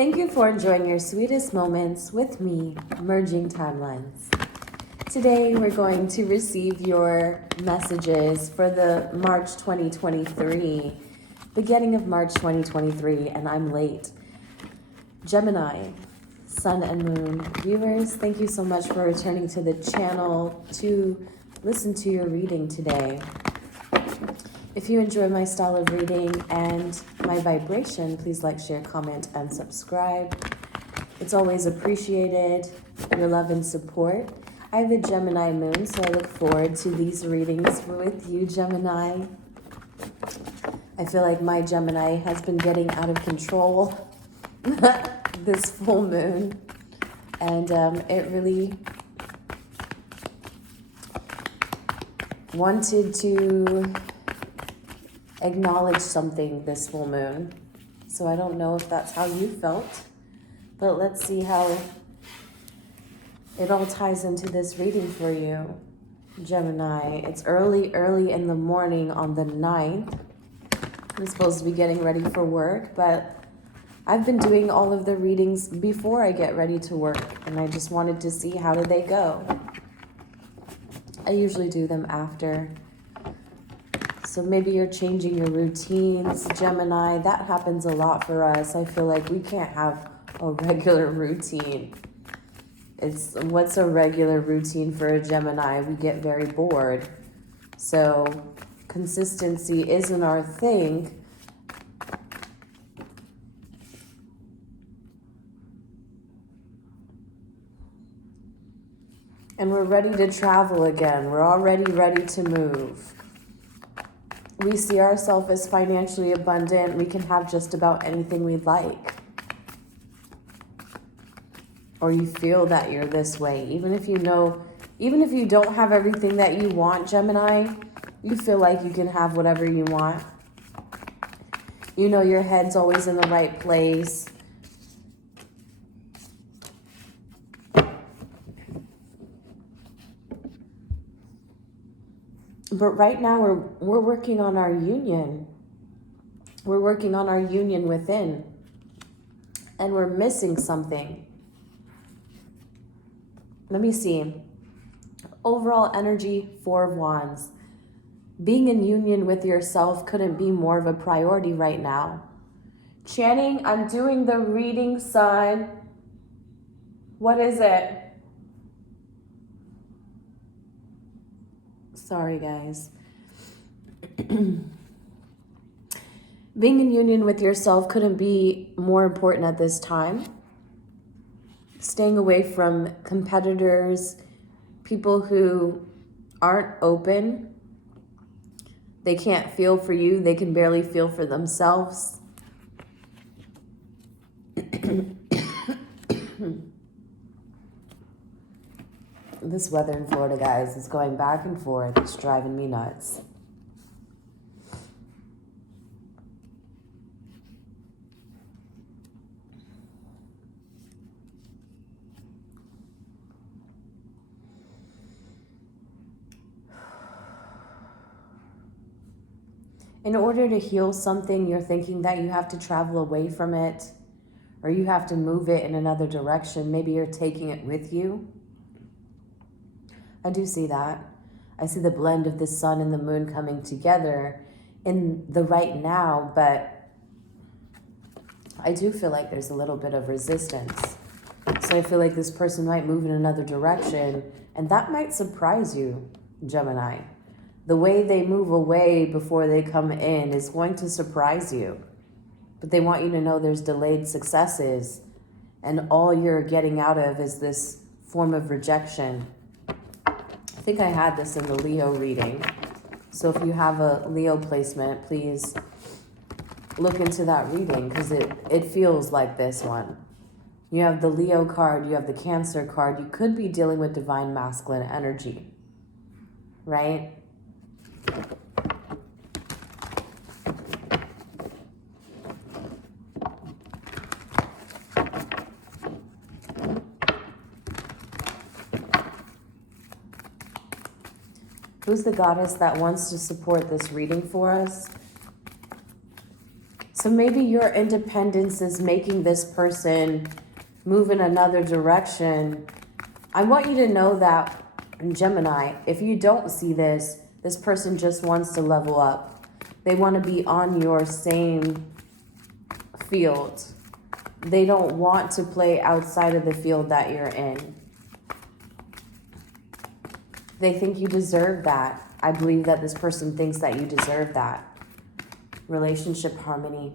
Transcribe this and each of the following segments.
Thank you for enjoying your sweetest moments with me, Merging Timelines. Today, we're going to receive your messages for the March 2023, beginning of March 2023, and I'm late. Gemini, Sun and Moon viewers, thank you so much for returning to the channel to listen to your reading today. If you enjoy my style of reading and my vibration, please like, share, comment, and subscribe. It's always appreciated, your love and support. I have a Gemini moon, so I look forward to these readings with you, Gemini. I feel like my Gemini has been getting out of control this full moon, and it really wanted to acknowledge something this full moon. So I don't know if that's how you felt, but let's see how it all ties into this reading for you, Gemini. It's early in the morning on the 9th. I'm supposed to be getting ready for work, but I've been doing all of the readings before I get ready to work, and I just wanted to see how did they go. I usually do them after. So maybe you're changing your routines, Gemini. That happens a lot for us. I feel like we can't have a regular routine. What's a regular routine for a Gemini? We get very bored. So consistency isn't our thing. And we're ready to travel again. We're already ready to move. We see ourselves as financially abundant. We can have just about anything we'd like. Or you feel that you're this way. Even if you don't have everything that you want, Gemini, you feel like you can have whatever you want. You know your head's always in the right place. But right now we're working on our union. We're working on our union within. And we're missing something. Let me see. Overall energy, 4 of Wands. Being in union with yourself couldn't be more of a priority right now. Channing, I'm doing the reading, son. What is it? Sorry, guys. Being in union with yourself couldn't be more important at this time. Staying away from competitors, people who aren't open. They can't feel for you. They can barely feel for themselves. This weather in Florida, guys, is going back and forth. It's driving me nuts. In order to heal something, you're thinking that you have to travel away from it, or you have to move it in another direction. Maybe you're taking it with you. I do see that. I see the blend of the sun and the moon coming together in the right now, but I do feel like there's a little bit of resistance. So I feel like this person might move in another direction, and that might surprise you, Gemini. The way they move away before they come in is going to surprise you. But they want you to know there's delayed successes, and all you're getting out of is this form of rejection. I think I had this in the Leo reading. So if you have a Leo placement, please look into that reading, because it feels like this one. You have the Leo card, you have the Cancer card. You could be dealing with divine masculine energy, right? Who's the goddess that wants to support this reading for us? So maybe your independence is making this person move in another direction. I want you to know that, Gemini, if you don't see this, this person just wants to level up. They want to be on your same field. They don't want to play outside of the field that you're in. They think you deserve that. I believe that this person thinks that you deserve that. Relationship harmony.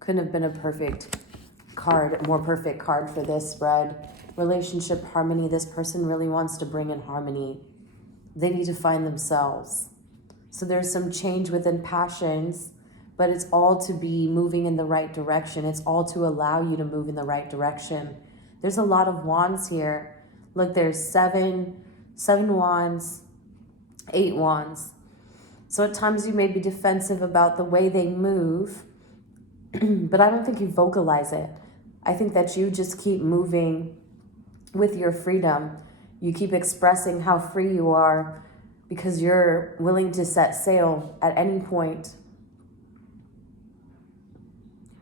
Couldn't have been a perfect card, more perfect card for this spread. Relationship harmony. This person really wants to bring in harmony. They need to find themselves. So there's some change within passions, but it's all to be moving in the right direction. It's all to allow you to move in the right direction. There's a lot of wands here. Look, there's seven wands, 8 wands. So at times you may be defensive about the way they move, but I don't think you vocalize it. I think that you just keep moving with your freedom. You keep expressing how free you are because you're willing to set sail at any point.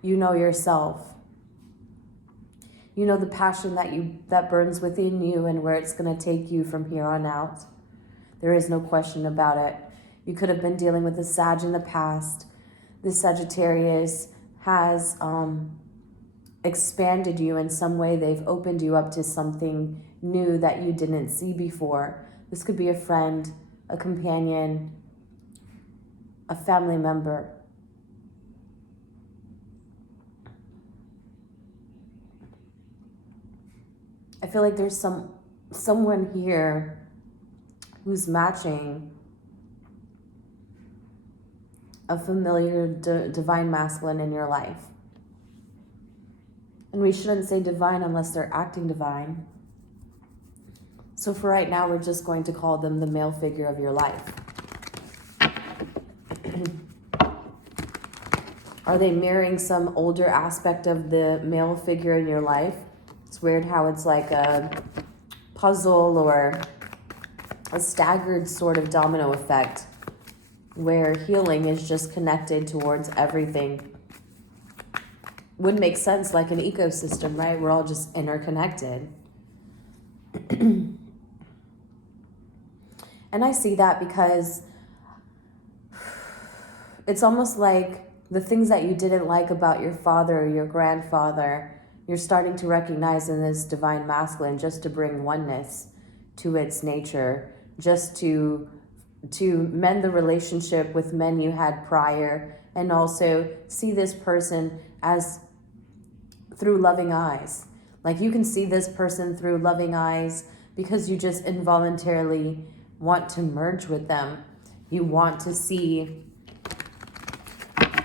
You know yourself. You know the passion that burns within you and where it's going to take you from here on out. There is no question about it. You could have been dealing with a Sag in the past. This Sagittarius has expanded you in some way. They've opened you up to something new that you didn't see before. This could be a friend, a companion, a family member. I feel like there's someone here who's matching a familiar divine masculine in your life. And we shouldn't say divine unless they're acting divine. So for right now, we're just going to call them the male figure of your life. Are they mirroring some older aspect of the male figure in your life? It's weird how it's like a puzzle or a staggered sort of domino effect where healing is just connected towards everything. Would make sense like an ecosystem, right? We're all just interconnected. And I see that because it's almost like the things that you didn't like about your father or your grandfather, you're starting to recognize in this divine masculine just to bring oneness to its nature, just to mend the relationship with men you had prior, and also see this person as through loving eyes. Like you can see this person through loving eyes because you just involuntarily want to merge with them. You want to see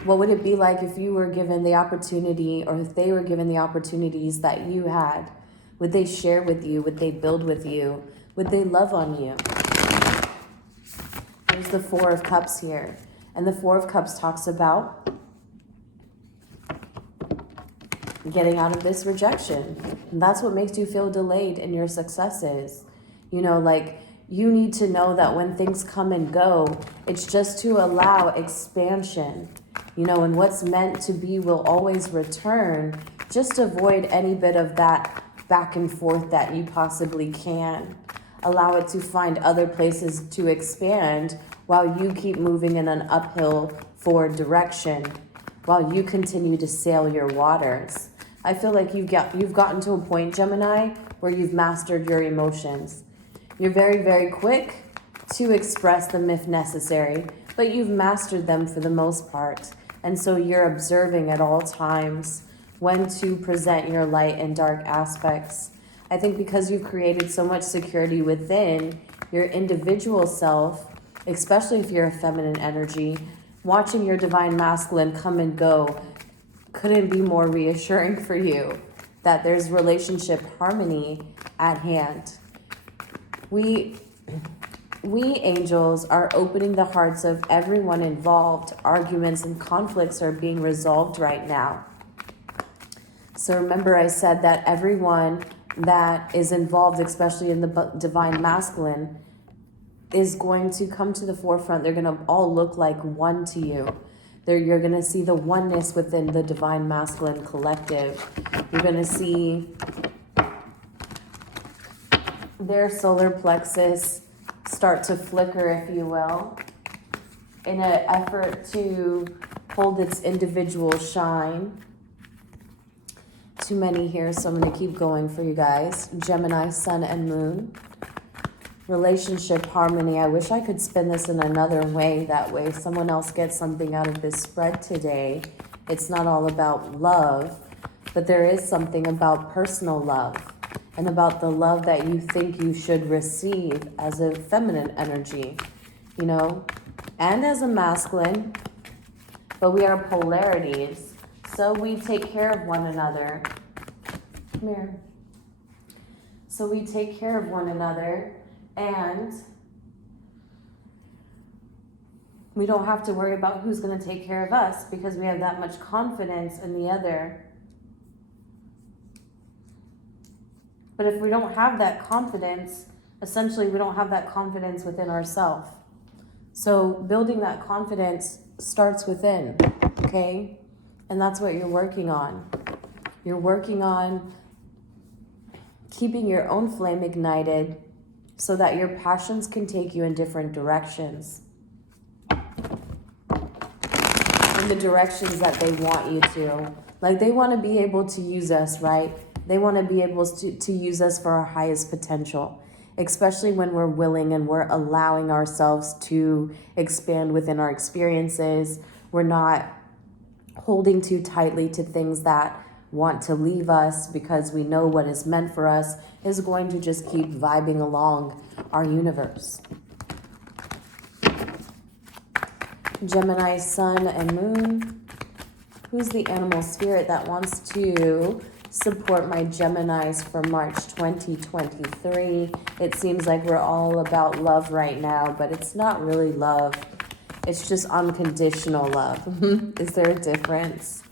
what would it be like if you were given the opportunity, or if they were given the opportunities that you had. Would they share with you? Would they build with you? Would they love on you? There's the 4 of Cups here. And the 4 of Cups talks about getting out of this rejection. And that's what makes you feel delayed in your successes. You know, like you need to know that when things come and go, it's just to allow expansion. You know, and what's meant to be will always return. Just avoid any bit of that back and forth that you possibly can. Allow it to find other places to expand while you keep moving in an uphill forward direction, while you continue to sail your waters. I feel like you've gotten to a point, Gemini, where you've mastered your emotions. You're very, very quick to express them if necessary, but you've mastered them for the most part. And so you're observing at all times when to present your light and dark aspects. I think because you've created so much security within your individual self, especially if you're a feminine energy, watching your divine masculine come and go couldn't be more reassuring for you that there's relationship harmony at hand. We angels are opening the hearts of everyone involved. Arguments and conflicts are being resolved right now. So remember I said that everyone that is involved, especially in the divine masculine, is going to come to the forefront. They're going to all look like one to you. There, you're going to see the oneness within the divine masculine collective. You're going to see their solar plexus start to flicker, if you will, in an effort to hold its individual shine. Too many here, so I'm going to keep going for you guys. Gemini, Sun, and Moon. Relationship harmony. I wish I could spin this in another way. That way someone else gets something out of this spread today. It's not all about love, but there is something about personal love and about the love that you think you should receive as a feminine energy, you know, and as a masculine, but we are polarities. So we take care of one another. Come here. So we take care of one another, and we don't have to worry about who's going to take care of us because we have that much confidence in the other. But if we don't have that confidence, essentially we don't have that confidence within ourselves. So building that confidence starts within, okay? And that's what you're working on. You're working on keeping your own flame ignited so that your passions can take you in different directions. In the directions that they want you to. Like, they want to be able to use us, right? They want to be able to use us for our highest potential, especially when we're willing and we're allowing ourselves to expand within our experiences. We're not holding too tightly to things that want to leave us, because we know what is meant for us is going to just keep vibing along our universe. Gemini, Sun, and Moon. Who's the animal spirit that wants to support my Geminis for March 2023? It seems like we're all about love right now, but it's not really love. It's just unconditional love. Is there a difference?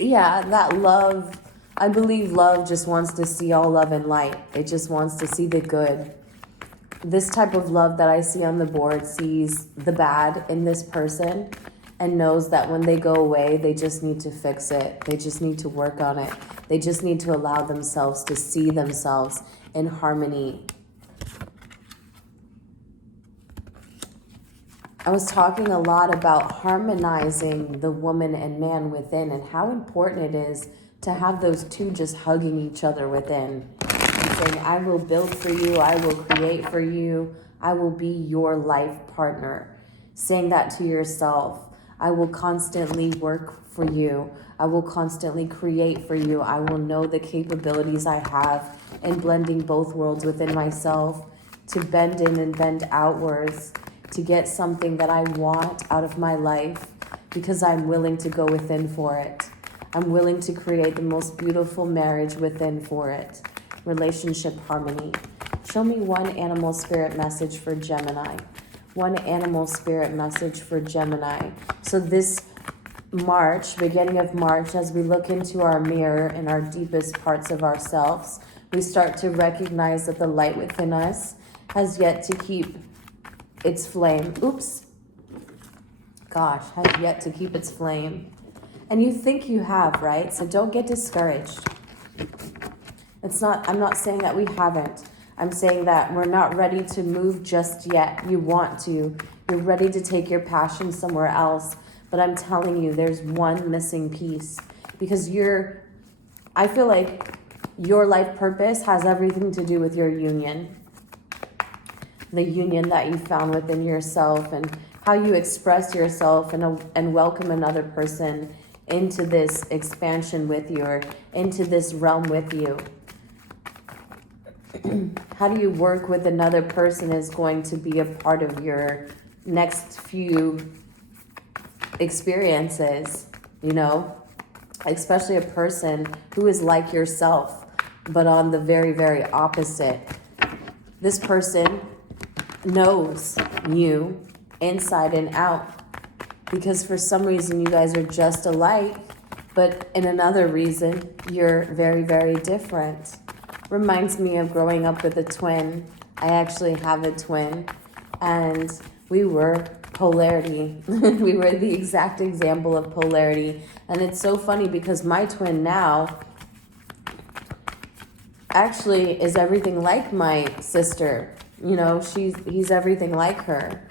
Yeah, that love, I believe love just wants to see all love and light. It just wants to see the good. This type of love that I see on the board sees the bad in this person and knows that when they go away, they just need to fix it. They just need to work on it. They just need to allow themselves to see themselves in harmony. I was talking a lot about harmonizing the woman and man within and how important it is to have those two just hugging each other within. And saying, I will build for you, I will create for you, I will be your life partner. Saying that to yourself. I will constantly work for you. I will constantly create for you. I will know the capabilities I have in blending both worlds within myself to bend in and bend outwards, to get something that I want out of my life because I'm willing to go within for it. I'm willing to create the most beautiful marriage within for it. Relationship harmony. Show me one animal spirit message for Gemini. One animal spirit message for Gemini. So this March, beginning of March, as we look into our mirror and our deepest parts of ourselves, we start to recognize that the light within us has yet to keep its flame. Has yet to keep its flame. And you think you have, right? So don't get discouraged. I'm not saying that we haven't. I'm saying that we're not ready to move just yet. You want to. You're ready to take your passion somewhere else. But I'm telling you, there's one missing piece. Because I feel like your life purpose has everything to do with your union. The union that you found within yourself and how you express yourself and welcome another person into this expansion with you or into this realm with you. How do you work with another person is going to be a part of your next few experiences, you know, especially a person who is like yourself, but on the very, very opposite. This person knows you inside and out because for some reason you guys are just alike, but in another reason you're very, very different. Reminds me of growing up with a twin. I actually have a twin, and we were polarity. We were the exact example of polarity. And it's so funny because my twin now actually is everything like my sister. You know, he's everything like her.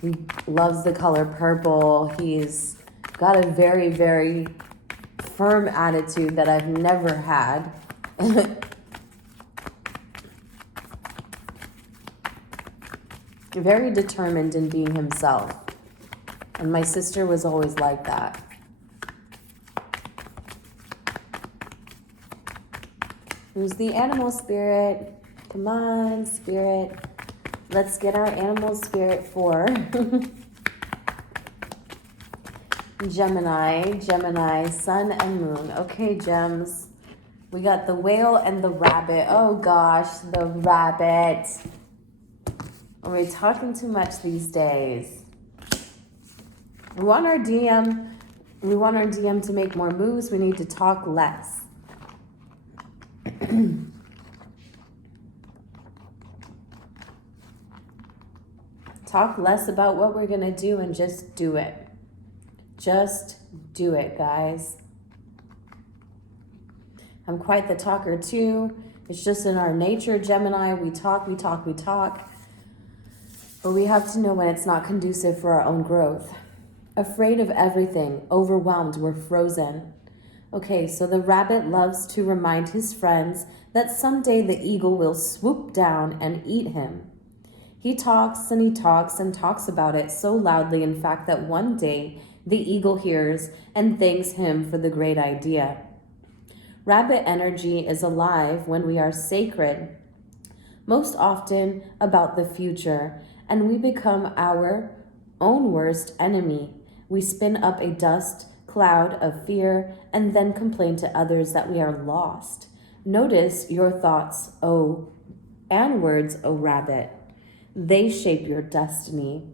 He loves the color purple. He's got a very, very firm attitude that I've never had. Very determined in being himself. And my sister was always like that. Who's the animal spirit? Come on, spirit. Let's get our animal spirit for Gemini, sun and moon. Okay, gems. We got the whale and the rabbit. Oh gosh, the rabbit. Are we talking too much these days? We want our DM to make more moves. We need to talk less. Talk less about what we're gonna do and just do it. Just do it, guys. I'm quite the talker too. It's just in our nature, Gemini. We talk. But we have to know when it's not conducive for our own growth. Afraid of everything, overwhelmed, we're frozen. Okay, so the rabbit loves to remind his friends that someday the eagle will swoop down and eat him. He talks and talks about it so loudly, in fact, that one day the eagle hears and thanks him for the great idea. Rabbit energy is alive when we are sacred, most often about the future, and we become our own worst enemy. We spin up a dust cloud of fear and then complain to others that we are lost. Notice your thoughts, and words, rabbit. They shape your destiny.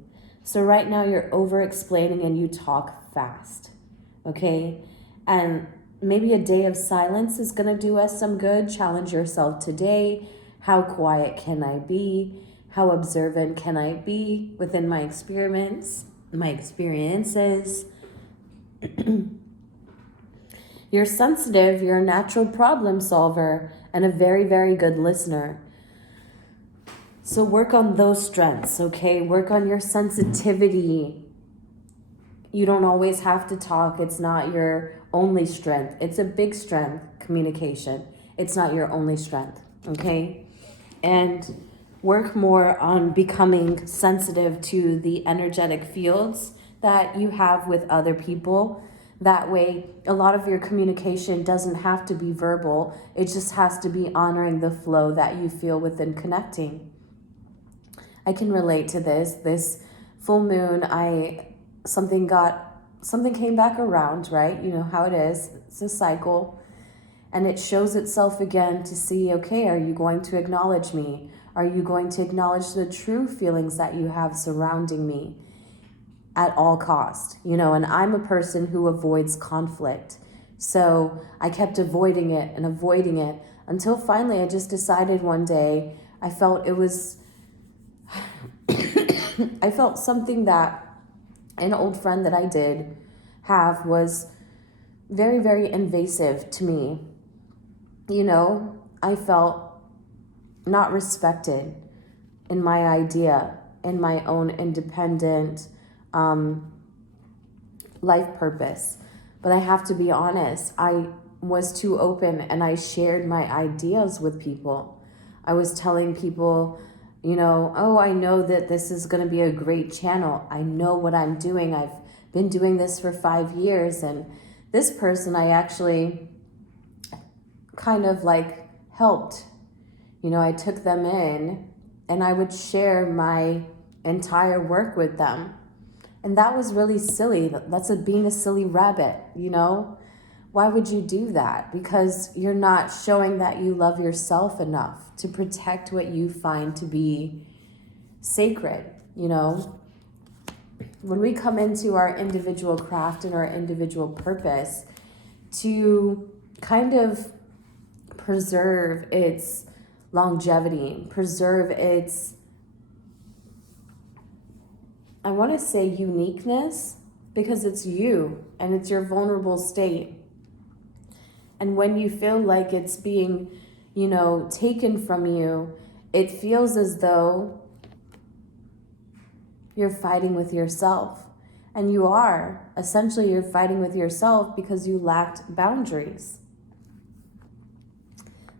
So right now you're over-explaining and you talk fast, okay? And maybe a day of silence is going to do us some good. Challenge yourself today. How quiet can I be? How observant can I be within my experiences? You're sensitive, you're a natural problem solver, and a very, very good listener. So work on those strengths, okay? Work on your sensitivity. You don't always have to talk. It's not your only strength. It's a big strength, communication. It's not your only strength, okay? And work more on becoming sensitive to the energetic fields that you have with other people. That way, a lot of your communication doesn't have to be verbal. It just has to be honoring the flow that you feel within connecting. I can relate to this. This full moon, something came back around, right? You know how it is. It's a cycle. And it shows itself again to see, okay, are you going to acknowledge me? Are you going to acknowledge the true feelings that you have surrounding me at all cost? You know, and I'm a person who avoids conflict. So I kept avoiding it until finally I just decided one day, I felt something that an old friend that I did have was very, very invasive to me. You know, I felt not respected in my idea, in my own independent life purpose. But I have to be honest, I was too open and I shared my ideas with people. I was telling people, you know, I know that this is going to be a great channel. I know what I'm doing. I've been doing this for 5 years. And this person I actually kind of like helped. You know, I took them in and I would share my entire work with them. And that was really silly. That's being a silly rabbit, you know? Why would you do that? Because you're not showing that you love yourself enough to protect what you find to be sacred, you know? When we come into our individual craft and our individual purpose to kind of preserve its longevity, preserve its I want to say uniqueness, because it's you and it's your vulnerable state. And when you feel like it's being, taken from you, it feels as though you're fighting with yourself. And you are. Essentially, you're fighting with yourself because you lacked boundaries.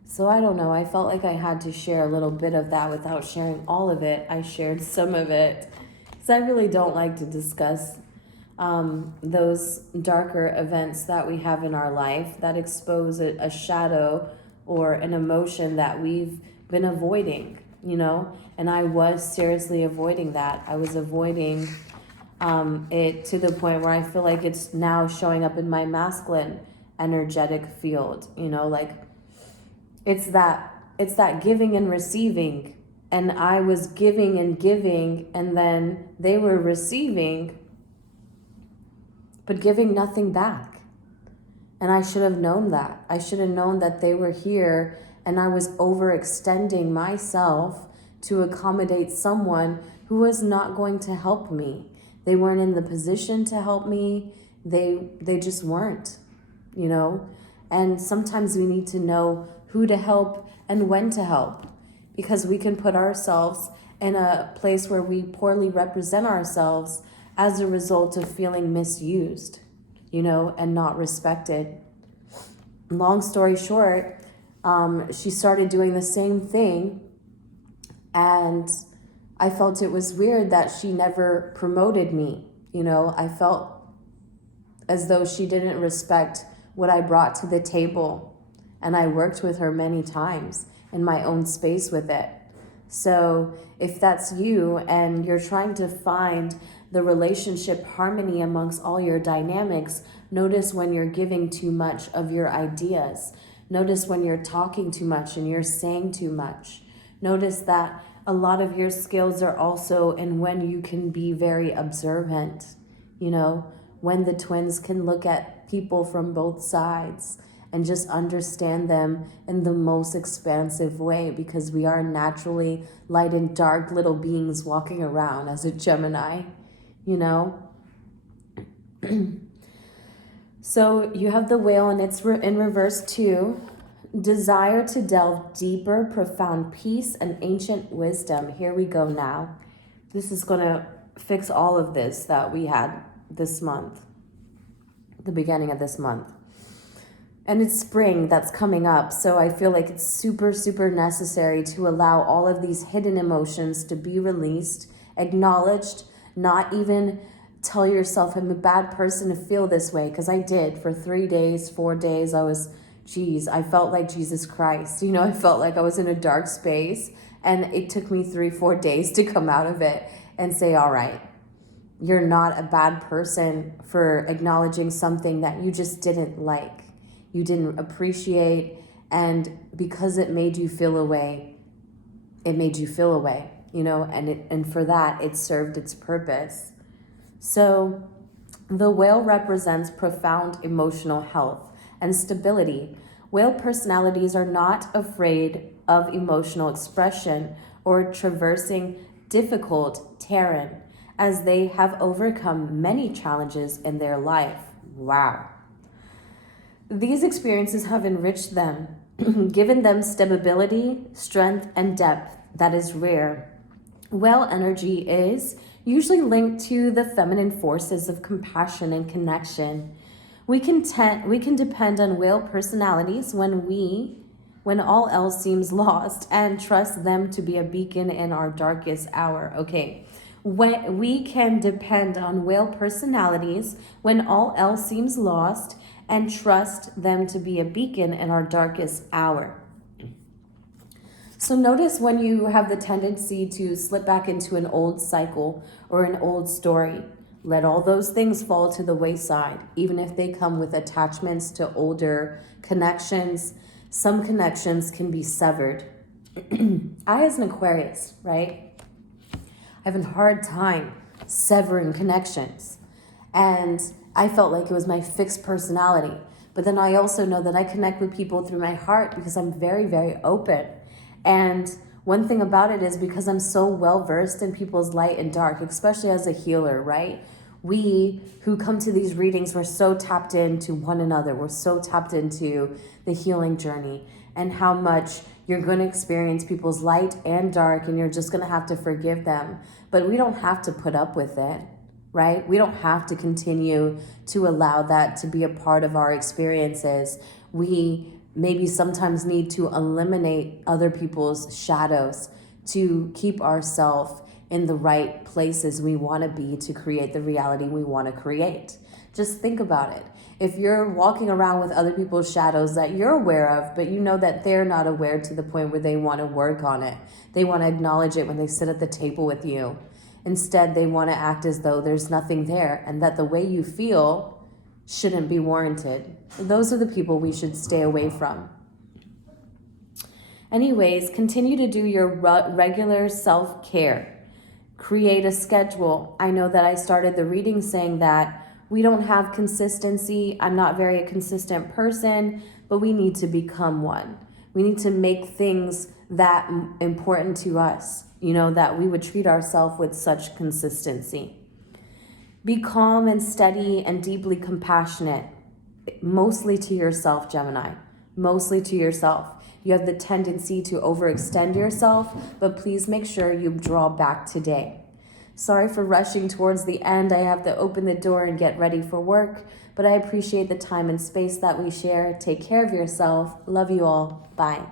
So I don't know. I felt like I had to share a little bit of that without sharing all of it. I shared some of it because I really don't like to discuss those darker events that we have in our life that expose a shadow or an emotion that we've been avoiding, And I was seriously avoiding that. I was avoiding it to the point where I feel like it's now showing up in my masculine energetic field, like it's that giving and receiving, and I was giving and giving, and then they were receiving but giving nothing back. And I should have known that. I should have known that they were here and I was overextending myself to accommodate someone who was not going to help me. They weren't in the position to help me. They just weren't, And sometimes we need to know who to help and when to help, because we can put ourselves in a place where we poorly represent ourselves as a result of feeling misused, and not respected. Long story short, she started doing the same thing, and I felt it was weird that she never promoted me. I felt as though she didn't respect what I brought to the table, and I worked with her many times in my own space with it. So if that's you and you're trying to find the relationship harmony amongst all your dynamics, notice when you're giving too much of your ideas. Notice when you're talking too much and you're saying too much. Notice that a lot of your skills are also in when you can be very observant, when the twins can look at people from both sides and just understand them in the most expansive way, because we are naturally light and dark little beings walking around as a Gemini, So you have the whale, and it's in reverse too. Desire to delve deeper, profound peace and ancient wisdom. Here we go now. This is going to fix all of this that we had this month, the beginning of this month. And it's spring that's coming up, so I feel like it's super, super necessary to allow all of these hidden emotions to be released, acknowledged, not even tell yourself I'm a bad person to feel this way, because I did for 3 days, 4 days. I felt like Jesus Christ. I felt like I was in a dark space, and it took me 3-4 days to come out of it and say, all right, you're not a bad person for acknowledging something that you just didn't like. You didn't appreciate, and because it made you feel away, and for that, it served its purpose. So the whale represents profound emotional health and stability. Whale personalities are not afraid of emotional expression or traversing difficult terrain, as they have overcome many challenges in their life. Wow. These experiences have enriched them, given them stability, strength, and depth that is rare. Whale energy is usually linked to the feminine forces of compassion and connection. We can depend on whale personalities when all else seems lost, and trust them to be a beacon in our darkest hour. Okay. When we can depend on whale personalities when all else seems lost, and trust them to be a beacon in our darkest hour. So notice when you have the tendency to slip back into an old cycle or an old story. Let all those things fall to the wayside, even if they come with attachments to older connections. Some connections can be severed. I, as an Aquarius, right, I have a hard time severing connections. And I felt like it was my fixed personality. But then I also know that I connect with people through my heart because I'm very, very open. And One thing about it is because I'm so well versed in people's light and dark, especially as a healer, right? We who come to these readings, we're so tapped into one another. We're so tapped into the healing journey and how much you're going to experience people's light and dark, and you're just going to have to forgive them. But we don't have to put up with it, right? We don't have to continue to allow that to be a part of our experiences. We maybe sometimes need to eliminate other people's shadows to keep ourselves in the right places we want to be to create the reality we want to create. Just think about it. If you're walking around with other people's shadows that you're aware of, but you know that they're not aware to the point where they want to work on it, they want to acknowledge it when they sit at the table with you. Instead, they want to act as though there's nothing there and that the way you feel shouldn't be warranted. Those are the people we should stay away from. Anyways, continue to do your regular self-care. Create a schedule. I know that I started the reading saying that we don't have consistency. I'm not very a consistent person, but we need to become one. We need to make things that important to us, that we would treat ourselves with such consistency. Be calm and steady and deeply compassionate, mostly to yourself, Gemini, mostly to yourself. You have the tendency to overextend yourself, but please make sure you draw back today. Sorry for rushing towards the end. I have to open the door and get ready for work, but I appreciate the time and space that we share. Take care of yourself. Love you all. Bye.